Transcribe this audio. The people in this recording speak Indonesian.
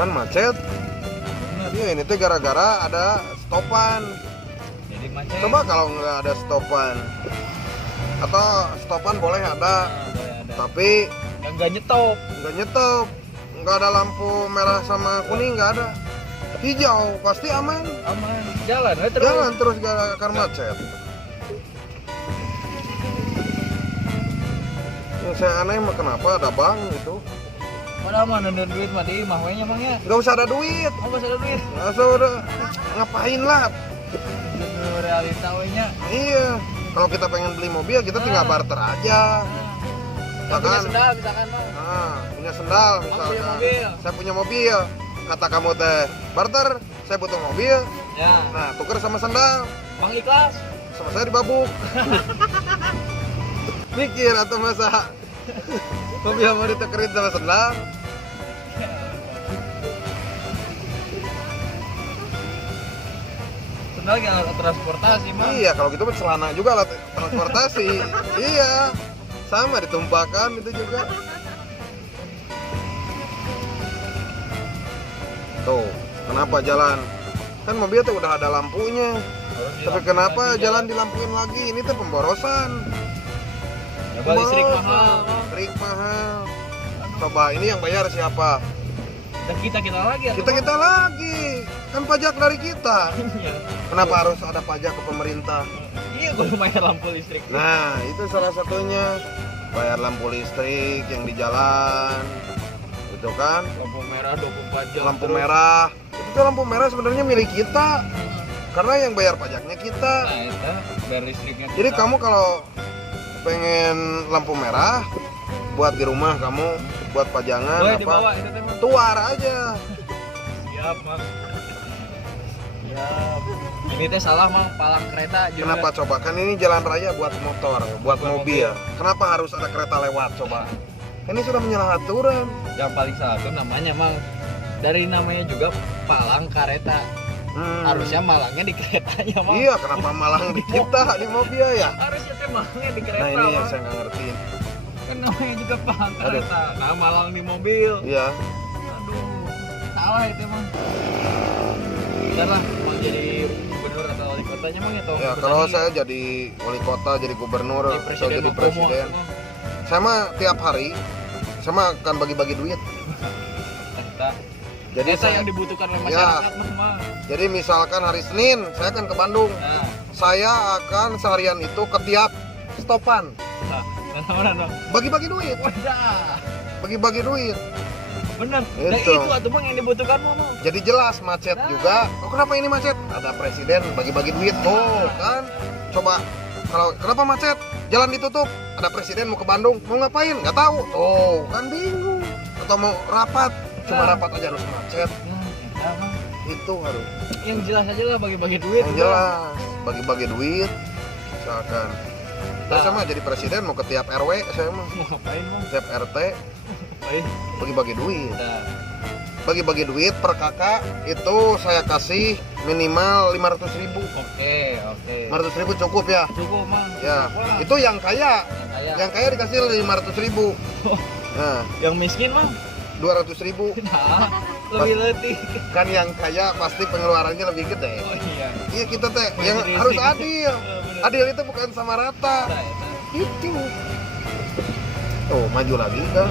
kan macet. Iya, ini tuh gara-gara ada stopan. Jadi macet. Coba kalau nggak ada stopan, atau stopan boleh ada, boleh ada. tapi Nggak nyetop. nggak nyetop, nggak ada lampu merah sama kuning, nggak ada. Hijau pasti aman. Aman. Jalan aja terus. Jalan terus gak akan macet. Yang saya aneh mah kenapa ada bank gitu. Padahal mah nender duit mah di mah we nya Bang ya. Gak usah ada duit. Oh, masih ada duit. Gak usah udah ngapain lah. Itu realita we nya. Iya. Kalau kita pengen beli mobil kita tinggal barter aja. Punya Misalkan, sendal misalkan Bang. punya sendal Punya misalkan. mobil. Saya punya mobil. Kata kamu teh barter. Saya butuh mobil. Ya. Nah tuker sama sendal. Bang ikhlas. Sama saya dibabuk. Mikir atau masa mobil mau ditukerin sama sendal. Sendal kayak alat transportasi Bang. Iya, kalau gitu mah celana juga alat transportasi. Iya, sama ditumpahkan itu juga. Tuh, kenapa jalan? Kan mobil tuh udah ada lampunya. Tapi kenapa jalan dilampuin lagi? Ini tuh pemborosan. Ya balik listrik mahal. Listrik mahal. Coba ini yang bayar siapa? Dan kita lagi ya. Kita lagi. Kan pajak dari kita. Iya. Kenapa harus ada pajak ke pemerintah? Iya, gue bayar lampu listrik. Nah, itu salah satunya. Bayar lampu listrik yang di jalan. Gitu kan? Lampu merah 24 jam. Lampu terus. merah. Itu lampu merah sebenarnya milik kita. Karena yang bayar pajaknya kita. Nah, itu bayar listriknya. Jadi kita. kamu kalau pengen lampu merah buat di rumah kamu buat pajangan boleh apa? dibawa itu teh Bang. Tuar aja. Siap, Bang. Siap. Ini teh salah, Bang, palang kereta juga. Kenapa coba? Kan ini jalan raya buat motor, buat mobil. Kenapa harus ada kereta lewat coba? Ini sudah menyalahi aturan. Yang paling salah itu namanya, Bang. Dari namanya juga palang kereta. Harusnya malangnya di keretanya, Bang. Iya, kenapa malang di kita di mobil ya? Harusnya teh malangnya di kereta. Nah ini yang Bang. saya nggak ngerti. Kan namanya juga palang Aduh. kereta. Nah, malang di mobil. Iya. Aduh, salah itu, Bang. Bentar lah, Bang jadi gubernur atau wali kotanya, Bang, ya? Ya kalau saya jadi wali kota, jadi gubernur, atau jadi Bang, presiden, Bang. saya mah tiap hari saya mah akan bagi-bagi duit. Eta. Jadi Eta yang dibutuhkan oleh Ya. masyarakat, Bang. Jadi misalkan hari Senin saya akan ke Bandung, Nah, saya akan seharian itu ke tiap stopan mana dong? bagi-bagi duit, Wadah. bagi-bagi duit. Bener. Nah Itu. itu atuh Bang yang dibutuhkan, Bang. Jadi jelas macet juga. Oh kenapa ini macet? Ada presiden bagi-bagi duit. Oh kan, coba kalau kenapa macet? Jalan ditutup. Ada presiden mau ke Bandung, mau ngapain? Nggak tahu. Oh kan bingung. Atau mau rapat, cuma rapat aja harus macet. Nah, eta, Bang. Itu harus. Yang jelas aja lah bagi-bagi duit. Yang jelas bagi-bagi duit. Misalkan. Terus sama jadi presiden mau ke tiap RW, saya mah Mau ngapain, Bang? tiap RT Ngapain? bagi-bagi duit. Nah, Bagi-bagi duit per kakak itu saya kasih minimal 500.000. oke. 500.000 cukup ya? Cukup, Bang. Ya, Wah, itu yang kaya. kaya. Yang kaya dikasih 500.000. Nah, Yang miskin, Bang. 200.000. Nah, lebih letih. Kan yang kaya pasti pengeluarannya lebih gede. Oh iya. Iya kita teh Bener, yang bener. harus adil. Bener. Adil itu bukan sama rata. Nah, eta. Itu. Oh, maju lagi kan.